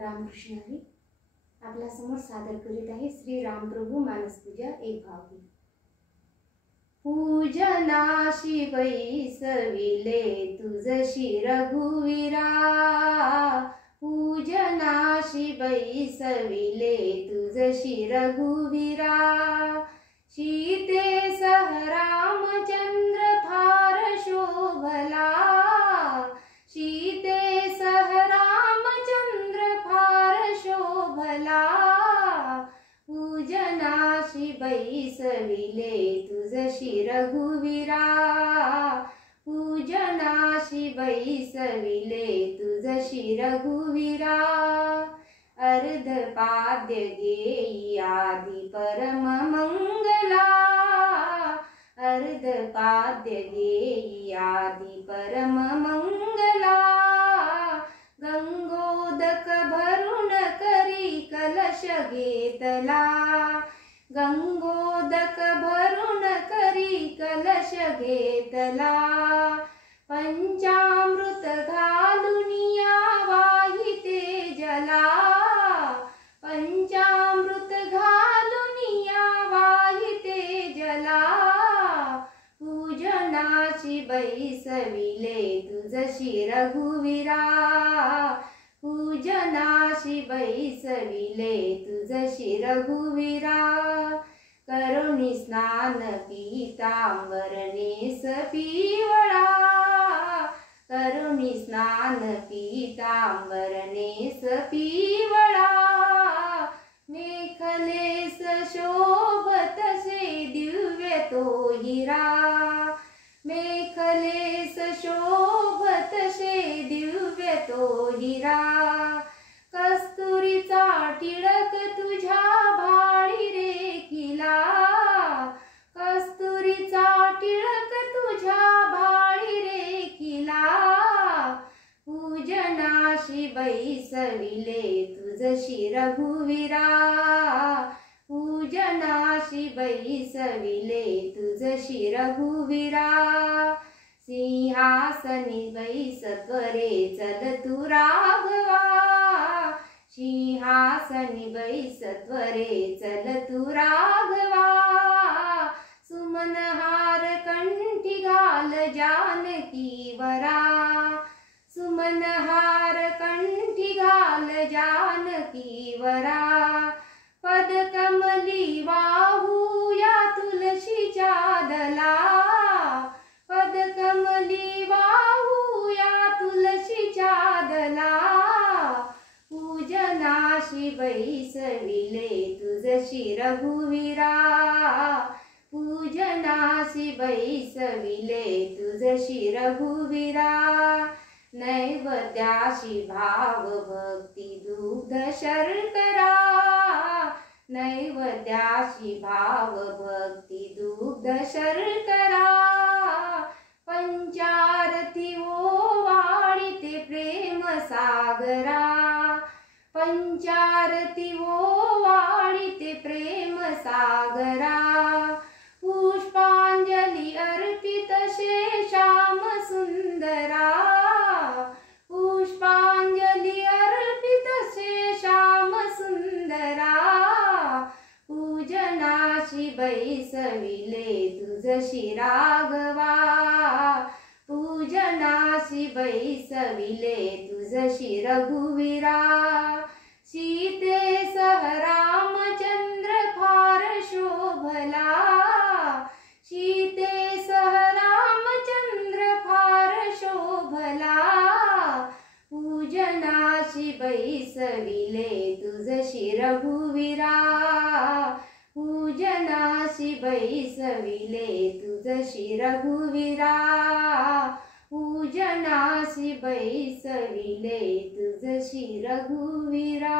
रामकृष्ण हरी आपल्या समोर सादर करीत आहे श्री रामप्रभू मानस पूजा एक भावगीत। पूजनाशी बैसविले तुझशी रघुवीरा, पूजनाशी बैसविले तुझशी रघुवीरा। सीते सह रामचंद्र फार शोभला, सीते सह रामचंद्र फार शोभला। पूजनाशी बैसविले तुझशी रघुवीरा, पूजनाशी बैसविले तुझशी रघुवीरा। अर्धपाद्य घेई आदि परम मंगला, अर्धपाद्य घेई आदि परम मंगला। गंगोदक भरून करी कलश घेतला, गंगोदक भरून करी कलश घेतला। पंचामृत घालुनिया वाहिते जला, पंचामृत घालुनिया वाहिते जला। पूजनाशी बैसविले तुझशी रघुवीरा, पूजनाशी बैसविले तुझशी रघुवीरा। करुणी स्नान पीतांबर नेस पिवळा, करुणी स्नान पीतांबर नेस पिवळा। मेखलेस शोभतसे दिव्य तो हिरा, मेखलेस शोभतसे दिव्य तो हिरा। कस्तुरीचा टिळक तुझ्या भाळी रेखिला, कस्तुरीचा टिळक तुझ्या भाळी रेखिला। पूजनाशी बैसविले तुझशी रघुवीरा, पूजनाशी बैसविले तुझशी रघुवीरा। सिंहासनी बैसत्वरे चल तू राघवा, सिंहासनी बैसत्वरे चल तू राघवा। सुमनहार कंठी घाल जानकी वरा, सुमनहार कंठी घाल जानकी वरा। पदकमली वाहू या तुलसीच्या दला, पदकमली वाहू या तुलसीच्या दला। पूजनाशी बैसविले तुझशी रघुवीरा, पूजनाशी बैसविले तुझशी रघुवीरा। नैवेद्याशी भाव भक्ती दुग्ध शर्करा, नैवेद्याशी भाव भक्ती दुग्ध शर्करा। पंचारती ओवाळीते प्रेम सागरा, पंचारती ओवाळीते प्रेम सागरा। पुष्पांजली अर्पित श्याम सुंदरा, पुष्पांजली अर्पित श्याम सुंदरा। पूजनाशी बैसविले तुझशी राघवा, पूजनाशी बैसविले तुझशी रघुवीरा। सीते सह रामचंद्र फार शोभला, सीते सह रामचंद्र फार शोभला। पूजनाशी बैसविले तुझशी रघुवीरा, पूजनाशी बैसविले तुझशी रघुवीरा। पूजनाशी बैसविले तुझशी रघुवीरा।